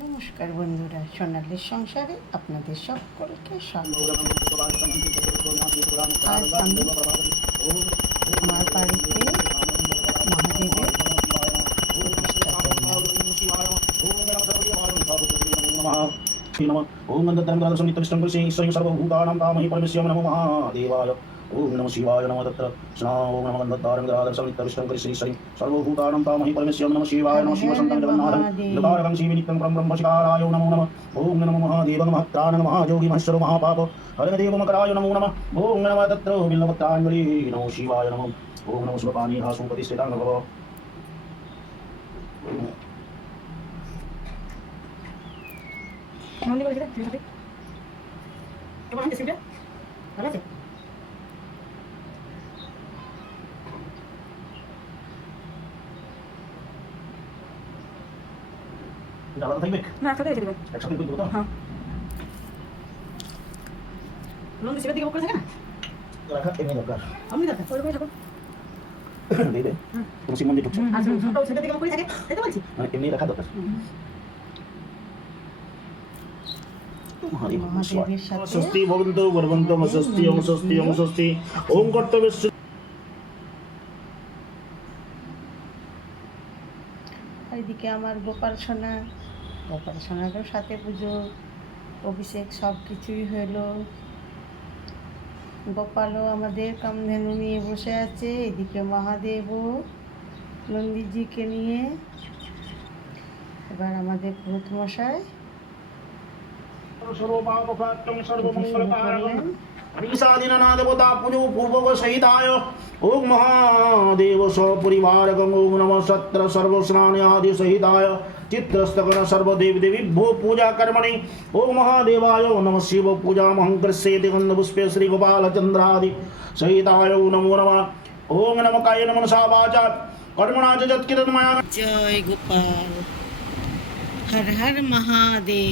নমস্কার বন্ধুরা, সোনালীর সংসারে আপনাদের সকলকে স্বাগত। আজ আমি আমার বাড়িতে মহাদেবের প্রতিষ্ঠা করলাম। ओम नंदधर्मदास संयुक्त पुरुषे सर्वभूतानां कामहि परमेश्वराय नमो महादेवाय। ओम नमः शिवाय नमः तत्र ओम नमः नंदधर्मदास संयुक्त पुरुषे सर्वभूतानां कामहि परमेश्वराय नमः शिवाय नमः शिव संतं जगन्नाथं लकारं शिवनित्यं परं ब्रह्मशिकाराय नमो नमः। ओम नमो महादेव महत्रान नमः योगी महेश्वर महापाप हरदेव मकराय नमो नमः। ओम नमः तत्र बिल्वपत्राञ्जलि नमो शिवाय नमः। ओम नमः सुभपानि हासु प्रतिष्ठितां भव। নন্দী বলেছিল তুমি সাথে কেমন আছে সিমটা ভালো আছে আলাদা থাকবে না একসাথে রেখে দেবেন একসাথে করে দেবো তো। হ্যাঁ নন্দী সিমের দিকে মুখ করে থাকে না রাখা এমনি দরকার আমি দরকার ওই রকমই থাকুন দেবে তুমি শিব মন্দির ঢুকছো আর ছোট সিমের দিকে মুখ করে থাকে তাই তো বলছি মানে এমনি রাখা দরকার। মহাদেবের সাথে स्वस्ति भवन्तु वरवन्तु स्वस्ति ओम स्वस्ति ओम स्वस्ति ओम कर्तव्यस्य। এদিকে আমার গোপাল সোনারও সাথে পুজো অভিষেক সব কিছুই হলো। গোপালও আমাদের কামধেনু নিয়ে বসে আছে, এদিকে মহাদেবও নন্দীজিকে নিয়ে। এবার আমাদের পুরোহিত মশাই सर्वपापकाट्यं सर्वमङ्गलकारकं अभिसादिनानादेवता पूजो पूर्वक सहिताय ओम महादेव सपरिवारकं ओम नमः सत्र सर्वस्नानादि सहिताय चित्रस्तकन सर्वदेव देवीभ्यो पूजा कर्मणि ओम महादेवाय नमः शिव पूजा महंकृष्ये दिगन्धपुष्पे श्री गोपाल चंद्रादि सहिताय नमो नमः। ओम नमः काय नमः सा वाचा कर्मणा च यत्किरन्मया। জয় গোপাল, হর হর মহাদেব।